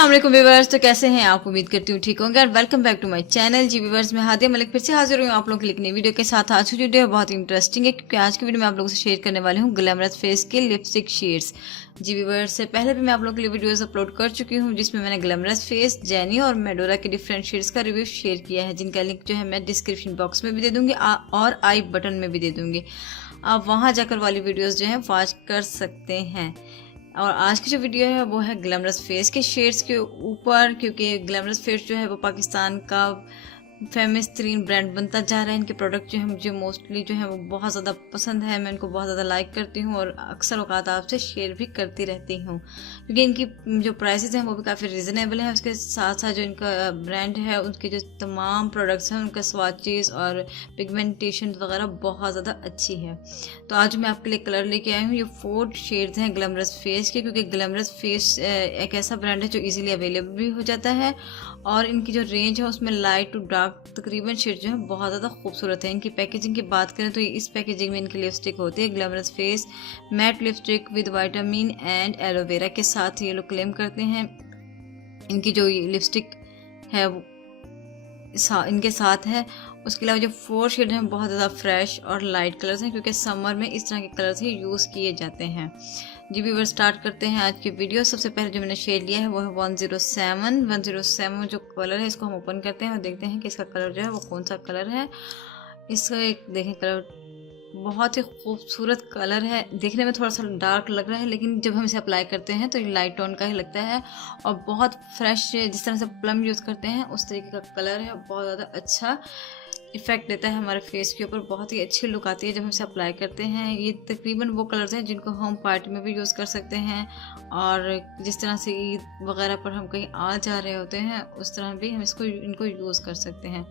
अस्सलाम वालेकुम व्यूअर्स। तो कैसे हैं आप? उम्मीद करती हूँ ठीक होंगे और welcome back to my channel जी व्यूअर्स। मैं हादिया मलिक फिर से हाजिर हूँ आप लोगों के लिए एक नई वीडियो के साथ। आज की वीडियो बहुत इंटरेस्टिंग है क्योंकि आज की वीडियो में आप लोगों से शेयर करने वाली हूँ ग्लैमरस फेस के लिपस्टिक शेड्स। जी व्यूअर्स, से पहले भी मैं आप लोगों के लिए वीडियोस अपलोड कर चुकी हूँ जिसमें मैंने ग्लैमरस फेस, जेनी और मेडोरा के डिफरेंट शेड्स का रिव्यू शेयर किया है, जिनका लिंक जो है मैं डिस्क्रिप्शन बॉक्स में भी दे दूँगी और आई बटन में भी दे दूँगी। आप वहाँ जाकर वाली वीडियोज़ जो है वॉच कर सकते हैं। और आज की जो वीडियो है वो है ग्लैमरस फेस के शेड्स के ऊपर, क्योंकि ग्लैमरस फेस जो है वो पाकिस्तान का फेमस तरीन ब्रांड बनता जा रहा है। इनके प्रोडक्ट जो है मुझे मोस्टली जो है वो बहुत ज़्यादा पसंद है, मैं इनको बहुत ज़्यादा लाइक करती हूँ और अक्सर औकात आपसे शेयर भी करती रहती हूँ क्योंकि इनकी जो प्राइसेस हैं वो भी काफ़ी रिजनेबल हैं। उसके साथ साथ जो इनका ब्रांड है उनके जो तमाम प्रोडक्ट्स हैं उनका स्वाचेस और पिगमेंटेशन वगैरह बहुत ज़्यादा अच्छी है। तो आज मैं आपके लिए कलर लेके आई हूँ। ये 4 शेड्स हैं ग्लैमरस फेस के, क्योंकि ग्लैमरस फेस एक ऐसा ब्रांड है जो इजीली अवेलेबल भी हो जाता है और इनकी जो रेंज है उसमें लाइट टू डार्क तकरीबन शेड जो है बहुत ज़्यादा खूबसूरत है। इनकी पैकेजिंग की बात करें तो इस पैकेजिंग में इनकी लिपस्टिक होती है glamorous face matte lipstick with vitamin and aloe vera के साथ ये लोग क्लेम करते हैं। इनकी जो लिपस्टिक है वो इनके साथ है। उसके अलावा जो 4 शेड हैं बहुत ज़्यादा फ्रेश और लाइट कलर्स हैं, क्योंकि समर में इस तरह के कलर्स ही यूज़ किए जाते हैं। जी व्यूअर, स्टार्ट करते हैं आज की वीडियो। सबसे पहले जो मैंने शेड लिया है वो है 107 जो कलर है इसको हम ओपन करते हैं और देखते हैं कि इसका कलर जो है वो कौन सा कलर है। इसका एक देखें कलर बहुत ही खूबसूरत कलर है। देखने में थोड़ा सा डार्क लग रहा है लेकिन जब हम इसे अप्लाई करते हैं तो ये लाइट टोन का ही लगता है और बहुत फ्रेश, जिस तरह से प्लम यूज़ करते हैं उस तरीके का कलर है। बहुत ज़्यादा अच्छा इफेक्ट देता है हमारे फेस के ऊपर, बहुत ही अच्छी लुक आती है जब हम इसे अप्लाई करते हैं। ये तकरीबन वो कलर्स हैं जिनको हम पार्टी में भी यूज़ कर सकते हैं और जिस तरह से ईद वगैरह पर हम कहीं आ जा रहे होते हैं उस तरह भी हम इनको यूज़ कर सकते हैं।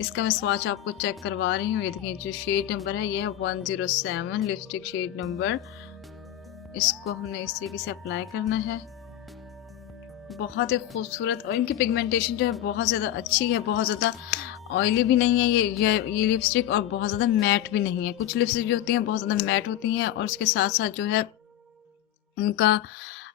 इसका मैं स्वाच आपको चेक करवा रही हूँ। ये देखिए जो शेड नंबर है ये है 107 लिपस्टिक शेड नंबर। इसको हमने इस तरीके से अप्लाई करना है। बहुत ही खूबसूरत और इनकी पिगमेंटेशन जो है बहुत ज़्यादा अच्छी है, बहुत ज़्यादा ऑयली भी नहीं है ये लिपस्टिक और बहुत ज़्यादा मैट भी नहीं है। कुछ लिपस्टिक जो होती हैं बहुत ज़्यादा मैट होती हैं और उसके साथ साथ जो है उनका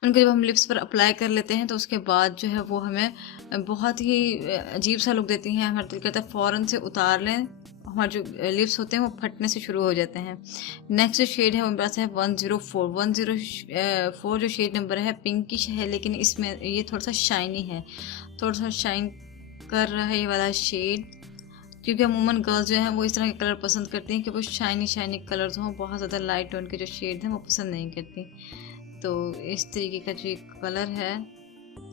जब हम लिप्स पर अप्लाई कर लेते हैं तो उसके बाद जो है वो हमें बहुत ही अजीब सा लुक देती हैं। हमारा दिल करता है फ़ौरन से उतार लें, हमारे जो लिप्स होते हैं वो फटने से शुरू हो जाते हैं। नेक्स्ट जो शेड है वो मेरे पास है 104 जो शेड नंबर है पिंकिश है, लेकिन इसमें ये थोड़ा सा शाइनी है, थोड़ा सा शाइन कर रहा है ये वाला शेड, क्योंकि अमूमन गर्ल्स जो हैं वो इस तरह के कलर पसंद करती हैं कि वो शाइनी कलर्स हों। बहुत ज़्यादा लाइट टोन के जो शेड हैं वो पसंद नहीं करती। तो इस तरीके का जो कलर है,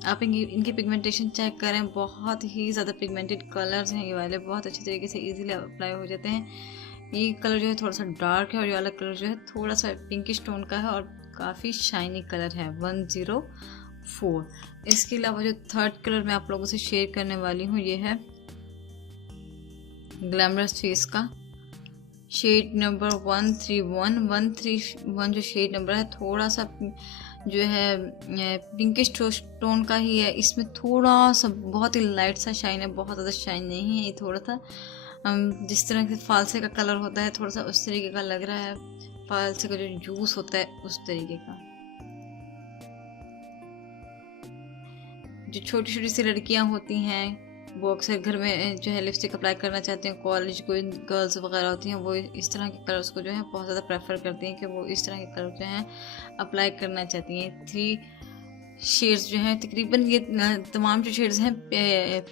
आप इनकी पिगमेंटेशन चेक करें, बहुत ही ज़्यादा पिगमेंटेड कलर्स हैं ये वाले, बहुत अच्छे तरीके से इजीली अप्लाई हो जाते हैं। ये कलर जो है थोड़ा सा डार्क है और ये वाला कलर जो है थोड़ा सा पिंकिश टोन का है और काफ़ी शाइनी कलर है 104। इसके अलावा जो थर्ड कलर मैं आप लोगों से शेयर करने वाली हूँ ये है ग्लैमरस फेस का शेड नंबर 131 जो शेड नंबर है थोड़ा सा जो है पिंकिश टोन का ही है। इसमें थोड़ा सा बहुत ही लाइट सा शाइन है, बहुत ज़्यादा शाइन नहीं है। ये थोड़ा सा जिस तरह से फालसे का कलर होता है थोड़ा सा उस तरीके का लग रहा है, फालसे का जो जूस होता है उस तरीके का। जो छोटी छोटी सी लड़कियां होती हैं वो अक्सर घर में जो है लिपस्टिक अप्लाई करना चाहते हैं, कॉलेज गोइंग गर्ल्स वगैरह होती हैं वो इस तरह के कलर्स को जो है बहुत ज़्यादा प्रेफर करती हैं कि वो इस तरह के कलर जो हैं अप्लाई करना चाहती हैं। 3 शेड्स जो हैं तकरीबन ये तमाम जो शेड्स हैं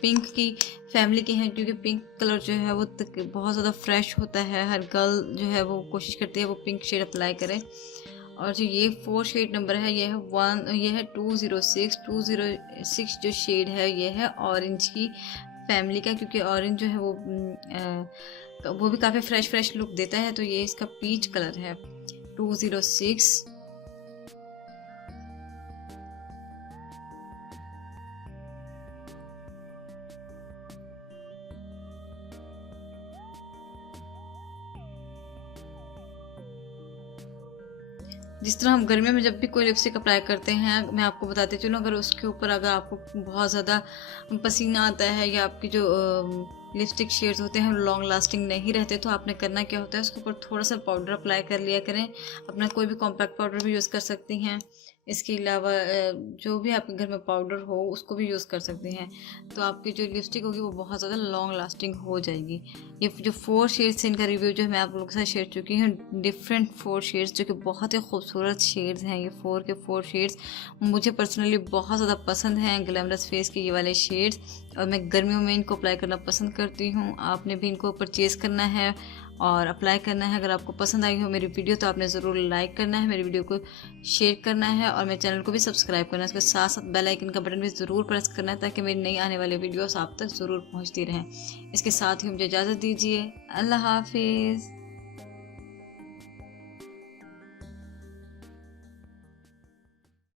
पिंक की फैमिली के हैं, क्योंकि पिंक कलर जो है वो बहुत ज़्यादा फ्रेश होता है। हर गर्ल जो है वो कोशिश करती है वो पिंक शेड अप्लाई करे। और जो ये 4 शेड नंबर है ये है 206 जो शेड है ये है ऑरेंज की फैमिली का, क्योंकि ऑरेंज जो है वो भी काफ़ी फ्रेश लुक देता है। तो ये इसका पीच कलर है 206। जिस तरह हम गर्मियों में जब भी कोई लिपस्टिक अप्लाई करते हैं, मैं आपको बताती चलूँ, अगर उसके ऊपर अगर आपको बहुत ज़्यादा पसीना आता है या आपकी जो लिपस्टिक शेड्स होते हैं लॉन्ग लास्टिंग नहीं रहते, तो आपने करना क्या होता है उसके ऊपर थोड़ा सा पाउडर अप्लाई कर लिया करें। अपना कोई भी कॉम्पैक्ट पाउडर भी यूज़ कर सकती हैं इसके अलावा जो भी आपके घर में पाउडर हो उसको भी यूज़ कर सकते हैं। तो आपकी जो लिपस्टिक होगी वो बहुत ज़्यादा लॉन्ग लास्टिंग हो जाएगी। ये जो 4 शेड्स इनका रिव्यू जो है मैं आप लोगों के साथ शेयर चुकी हूँ, डिफरेंट 4 शेड्स जो कि बहुत ही खूबसूरत शेड्स हैं। ये 4 के 4 शेड्स मुझे पर्सनली बहुत ज़्यादा पसंद हैं, ग्लैमरस फेस के ये वाले शेड्स, और मैं गर्मियों में इनको अप्लाई करना पसंद करती हूँ। आपने भी इनको परचेज़ करना है और अप्लाई करना है। अगर आपको पसंद आई हो मेरी वीडियो तो आपने ज़रूर लाइक करना है, मेरी वीडियो को शेयर करना है और मेरे चैनल को भी सब्सक्राइब करना है। इसके साथ साथ बेल आइकन का बटन भी ज़रूर प्रेस करना है ताकि मेरी नई आने वाली वीडियोस आप तक ज़रूर पहुंचती रहें। इसके साथ ही मुझे इजाज़त दीजिए। अल्लाह हाफिज़।